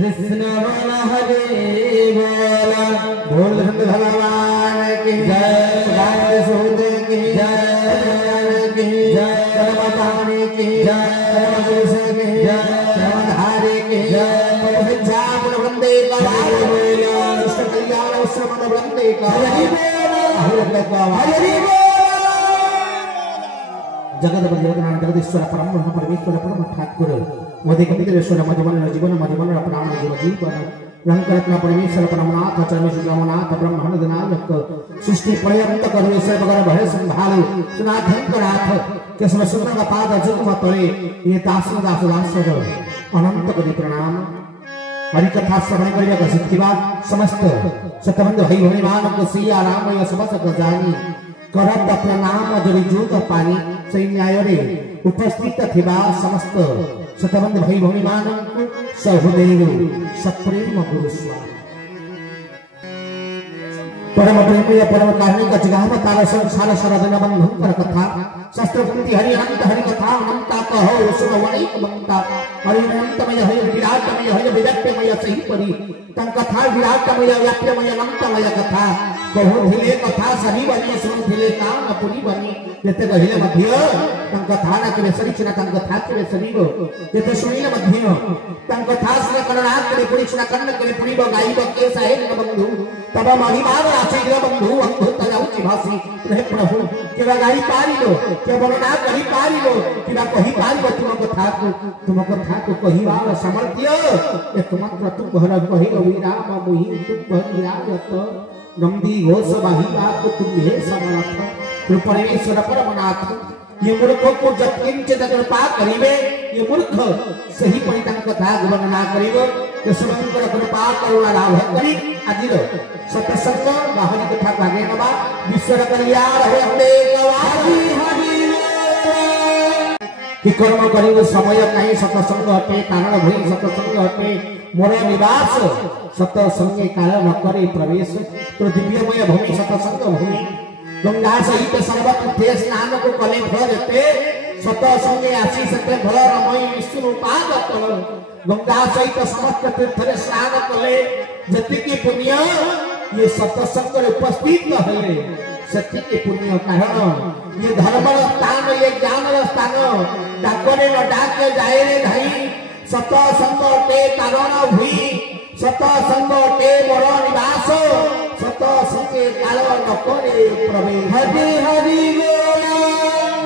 कृष्ण हरे बोला बोल की जय, गाय सोते की जय, की जय, कर्मधारी की जय, कर्मदोष की जय, कर्मधारी की जय, विद्या वंदे कल्याण श्रवण वंदे जगत जगदीश्वर परम ब्रह्म परमेश्वर परम ठाकुर मोदी कपिलेश्वर मजमन जीवन मजमन प्राण जीवन रंकरत्न परमेश्वर परमनाथ चरमेश्वर रमनाथ ब्रह्मांड नायक सृष्टि पर्यंत करे सर्वगर भय संभाले सुनाथंकराथ केशव सुंदर पाद जुगम तले ये दास दास दास अनंत कोटि प्रणाम हरिकथा श्रवण करने सिद्धिवा समस्त सतबंध भाई भौणी मान सिया राम समस्त जानी करत प्रणाम जरी जूत पानी से न्याय रे उपस्थित थिबा समस्त सतबंध भाई भौणी मान सहुदेव सप्रेम गुरु स्वामी परम प्रेमी परम कारुणिक जगह तार संसार सरदन बंधुकर कथा शास्त्र कृति हरि अनंत हरि कथा अनंत कहो सुन वणिक मंता हरि अनंतमय हरि विराटमय हरि विदक्तमय सही परि तन कथा विराटमय व्याप्तमय अनंतमय कथा कहो धिले कथा सही बनी सुन धिले कान पुरी बनी जते कहिले मध्य तन कथा न के सरीचना तन कथा के सरीगो जते सुनिले मध्य तन कथा से करुणा के पुरी सुना कन्न के पुरी गाई के साहेब बंधु तब महिमार आशीर्य बंधु अंधु तजाउची भासी हे प्रभु केवा गाई पारिलो के वर्णना कहि पारिलो किबा कहि पारिलो तुम कथा को कहिवार सामर्थ्य एकमात्र तुम घर कहि विराम मोहि तुम भरिराजत नंदी घोष बाहिबा को तुम हे समर्थ परमेश्वर परमनाथ ये मूर्ख को जब किंचित कृपा करिवे ये मूर्ख सही परि तन कथा वर्णना करिवो के सुमंगल कृपा करुणा लाभ करी आदिर सत्संग बाहरी कथा भागे नबा विश्वर कल्याण हो हमने गवाही हरि कि कर्म करिवो समय कहीं सत्संग हटे कारण भई सत्संग हटे मोर निवास सत्संगे काल न करे प्रवेश तो दिव्यमय भूमि सत्संग भूमि गंगा सहित सर्वतीर्थ स्नान को कले फल देते सत्संगे आसी सते फल रमई विष्णु पाद तल गंगा सहित समस्त तीर्थ रे स्नान कले जति की पुण्य ये सत्संग रे उपस्थित हेले सत्य के पुण्य कारण ये धर्म स्थान ये ज्ञान स्थान डाकरे न डाके जाए रे धाई सत्संग के कारण हुई सत्संग के मोर निवास सत्संगे काल न करे प्रवेश हरि हरि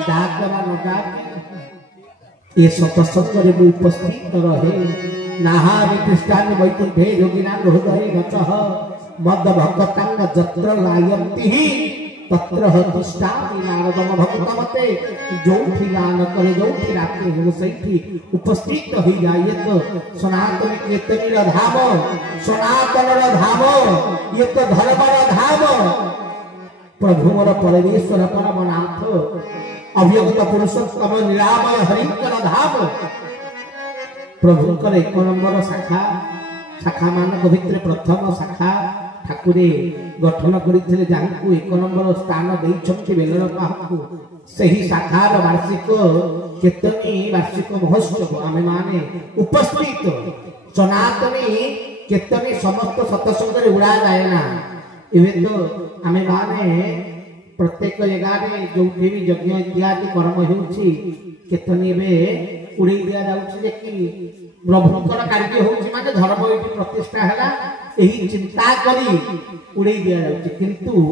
डाकरा न डाके ये सत्संग रे उपस्थित रहे नाहा विकृष्टान वैकुंठे योगिना हृदय गतः मद भक्तांग जत्र लायन्ति तत्र तिष्ठामि नारदम भक्तमते जोठी गान करे जोठी रात्रि हो सैठी उपस्थित हो जाए तो सनातन कीर्तनीर धाम सनातनर धाम ये तो धर्मर धाम प्रभुवर परमेश्वर परमनाथ अव्यक्त पुरुषोत्तम निरामय हरिकर धाम प्रभुकर 1 नंबर शाखा शाखा मानक भितर प्रथम शाखा ठाकुरे गठन करथिले जांकु 1 नंबर स्थान दैछथि बेलर पाहकु सही शाखार वार्षिक कीर्तनी वार्षिक महोत्सव आमे माने उपस्थित सनातनी कीर्तनी समस्त सत्संग रे उड़ा जाए ना एवे तो आमे माने प्रत्येक जगह रे जो भी यज्ञ इत्यादि कर्म होउछि कीर्तनी बे उड़ी दिया जाउछि जे कि प्रभुकर कार्य होउछि माने धर्म एठी प्रतिष्ठा हैला एही चिंता करी उड़ी दिया जाउछि किंतु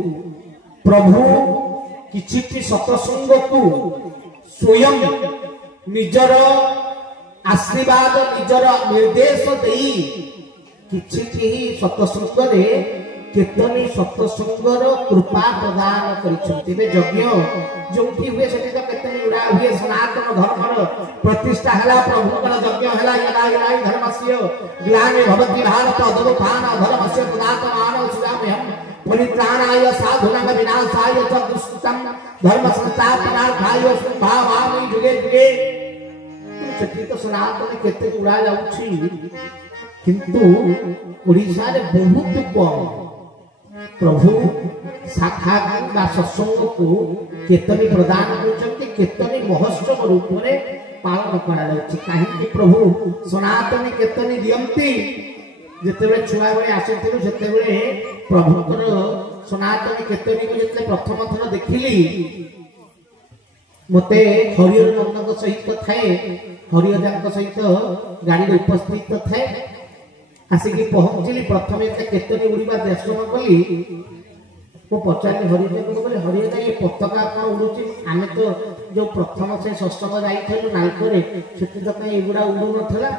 प्रभु किछि सत्संग को स्वयं निजर आशीर्वाद निजर निर्देश देई किछि सत्संग रे कीर्तनी सत्संगर कृपा प्रदान करिछथि बे यज्ञ जोठी हुए सेठी तो कीर्तनी उड़ा हुए सनातन धर्मर प्रतिष्ठा हैला प्रभुकर यज्ञ हैला यदा धर्मस्य ग्लानि भवति भारत अदुत्थान धर्मस्य पुरातमान सुराम्यहम् परित्राणाय साधुनां विनाशाय च दुष्टं धर्म संस्थापनार्थाय संभावामि जुगे जुगे सेठी तो सनातन कीर्तनी उड़ा जाउछि किंतु ओडिसा रे बहुत कम प्रभु शाखा का सत्संग को कीर्तनी प्रदान करते कीर्तनी महोत्सव रूप में पालन कहीं प्रभु सनातनी कीर्तनी दियंती जिते छुआ बेले आसी प्रभुकर सनातनी केतनी को जितने प्रथम थर देखिली मते हरिहर नंदन सहित थाए हरिहर सहित गाड़ी उपस्थित थाए आसिकी पहुंचली प्रथम केतनी उड़ीबा दर्शन कली मु पचारि हरिहर को बोले हरिहर ये पताका कौन उड़ुची आमे तो जो प्रथम से सत्संग जाइथलु नालकोरे सेति तो कहीं एगुड़ा उड़ु नथला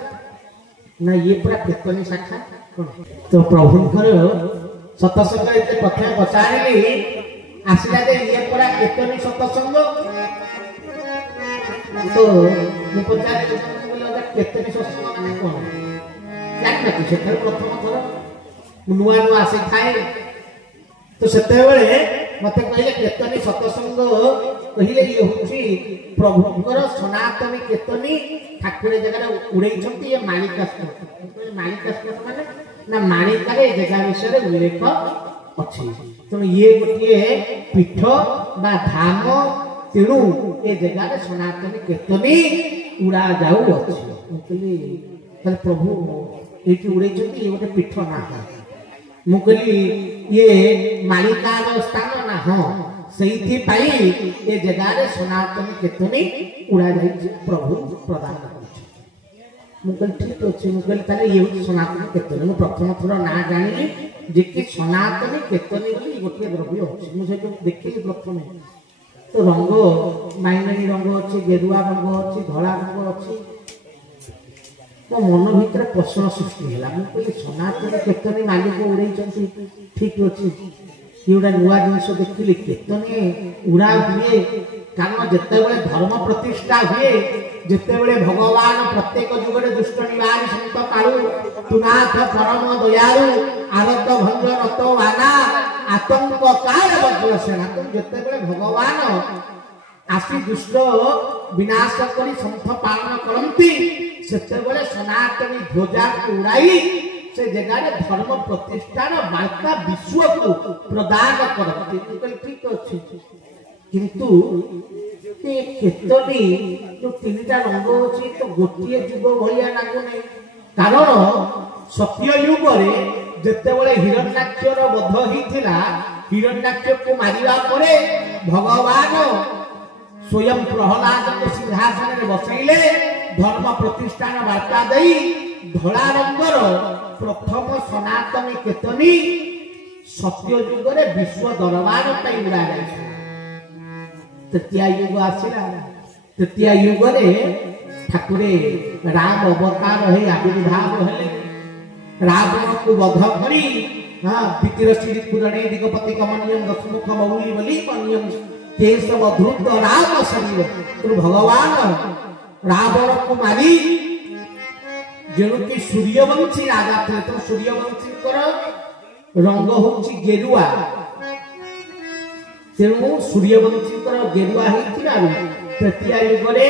ना ये पूरा केतनी शाखा तो प्रभुंकर सत्संग जे प्रथम पचारिली आसिला जे ये पूरा केतनी सत्संग तो मु पचारि बोले केतनी सत्संग माने कोन जानि नथि से प्रथम थर नुआ नुआ आसे थाए तो सेते बेले मते कहले केतनी सत्संग कहले ये होची प्रभुंकर सनातनी केतनी ठाकुर जगह उड़े छंती ये माणिकास्त्र माने ना माणिका रे जगह विषय रे उल्लेख अछि तो ये गोटिए पीठ बा धाम तेणु ए जगह रे सनातनी केतनी उड़ा जाऊ अछि कहली तले प्रभु एठी उड़े छंती ये गोटे पीठ ना मुकली ये मालिकार स्थान ना हाँ सही पाई ये जगह रे सनातनी केतनी उड़ा जाई प्रभु प्रदान मुकल ठीक अछि मुकल ताले ये सनातनी केतनी मु प्रथम थोड़ा ना जानिली जे कि सनातनी केतनी बोली गोटे द्रव्य अछि मु से देखि प्रथम तो रंग माइनरी रंग अछि गेरुआ रंग अछि धला रंग अछि तो मन भीतर प्रश्न सृष्टि है मुझे सनातन केतनी मालिक उड़े ठीक अच्छे ये गोटे नुआ जिनस देखिली केतनी उड़ा हुए कारण जिते बड़े धर्म प्रतिष्ठा हुए जिते बड़े भगवान प्रत्येक जुगे दुष्ट निवारी संत कालू तुनाथ परम दयालु आरत भंग रत वाना आतंक काल वज्र सेना तुम जिते बड़े भगवान आसी दुष्ट विनाश करी संथ पालन करती सेते बेले सनातनी ध्वजा उड़ाई से जगह धर्म प्रतिष्ठार वार्ता विश्व को प्रदान करती ठीक अच्छे किंतु केतनी जो तीनटा रंग अच्छी तो गोटे जुग भाया लगुना कारण सत्य युगे जिते बड़े हिरण्याक्षर बध होता हिरण्याक्ष को मारिबा परे भगवान स्वयं प्रहलाद को सिंहासन में बसैले धर्म प्रतिष्ठान वार्ता दे धला रंगर प्रथम सनातनी केतनी सत्य युगे विश्व दरबार पर उड़ा जाए तृतीय युग आसला तृतीय युगे ठाकुरे राम अवतार है आविर्भाव है रावण को वध करी हाँ पितिर श्री पुराणे दिगपति कमनियम दशमुख मौली बलि कनियम केशव धूत राम शरीर तो भगवान रावण को मारी जेणु कि सूर्यवंशी राजा थे तो सूर्यवंशी रंग होची गेरुआ तेणु सूर्यवंशी गेरुआ तृतीय युगे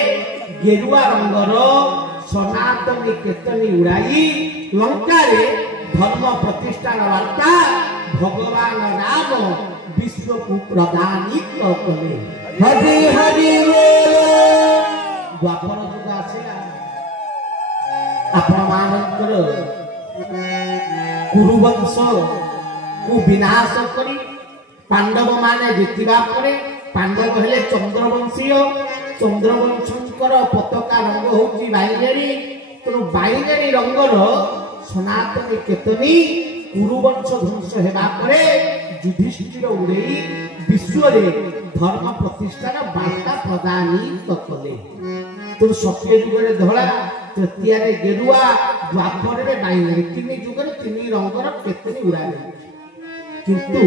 गेरुआ रंगर सनातनी केतनी उड़ाई लंका धर्म प्रतिष्ठान वार्ता भगवान राम विश्व को प्रदानित कले हरि हरि द्वापर युग आसला आपण मानकर कुरुवंश को विनाश करी पांडव माने जीतिबा परे पांडव हेले चंद्रवंशीय चंद्रवंशंकर पताका रंग होची बाइगेरी तो बाइगेरी रंगर सनातनी केतनी कुरुवंश ध्वंस हेबा परे युधिष्ठिर उड़ेई विश्व रे धर्म प्रतिष्ठान वार्ता प्रदानित कले तो सत्य युगे धला तृतीय गेरुआ द्वापर में बाइगेरी तीन युगे तीन रंगर केतनी उड़ा किंतु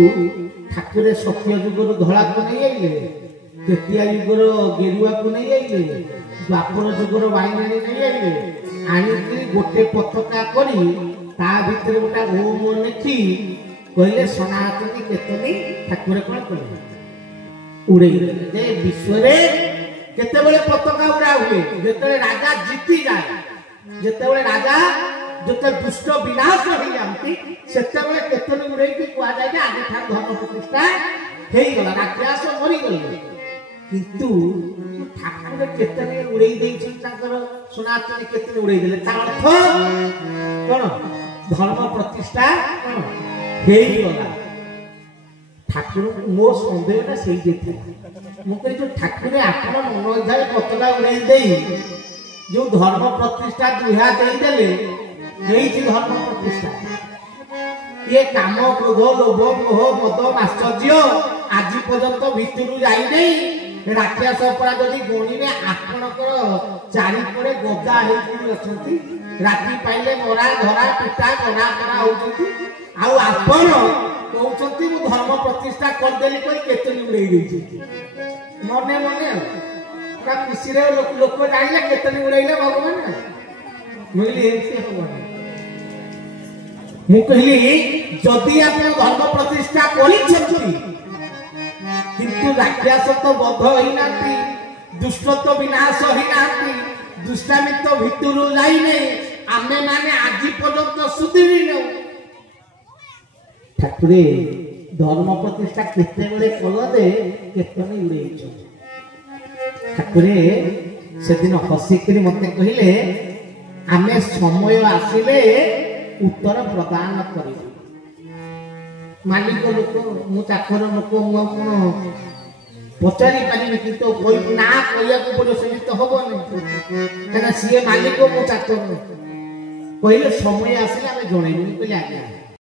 ठाकुर सत्य युगर धला को नहीं आइले तृतीय युगर गेरुआ को नहीं आइले द्वापर युगर बाइगेरी नहीं आइले आनिकी गोटे पताका करी ता भितर गोटा ओम लिखि कहले सनातनी केतनी ठाकुर कोन कहले उड़े जे विश्व रे केते बेले पताका उड़ा हुए जेते राजा जीती जाए जेते बेले राजा जेते दुष्ट विनाश हो जांती सेते बेले केतनी उड़े की कुआ जाय जे आगे ठाक धर्म प्रतिष्ठा हेई गला राक्षस मरि गले किंतु ठाकुर केतनी उड़े देइछन ताकर सनातनी केतनी उड़े देले ता अर्थ कोन धर्म प्रतिष्ठा कोन हेई गला ठाकुर मो सन्देहटा से मुझे जो ठाकुर आपण मन इच्छा पतला उड़े जो धर्म प्रतिष्ठा दुहा देदेले धर्म प्रतिष्ठा ये काम क्रोध लोभ मोह मद आश्चर्य आज पर्यंत भितर जाई राक्षस अपराध जदि गणिले आपणकर चारिपड़े गदा होती राति पाइले मरा धरा पिटा गणा करा होती आपण कहते मु धर्म प्रतिष्ठा करदेली कोई केते उड़े मने मने खुशी लोक जाइले केते उड़े भगवान मुझे मु कहली जदि आप धर्म प्रतिष्ठा किंतु राक्षस तो बध होना दुष्ट तो विनाश होना दुष्टामित भितर जाइने आमे माने आज पर्यंत सुधीरी न ठाकुरे धर्म प्रतिष्ठा केते बेले कलदे केतने उड़े ठाकुरे से दिन हसिक मते कहले आमे समय आसिले उत्तर प्रदान कर मालिक लोक मु चाकर लोक मु कौन पचारि पारि कि ना कहिया पड़ो सेमि तो हेनी कहीं सी मालिक मु चाकर कहले समय आसिले आम जनइबू कहले आज्ञा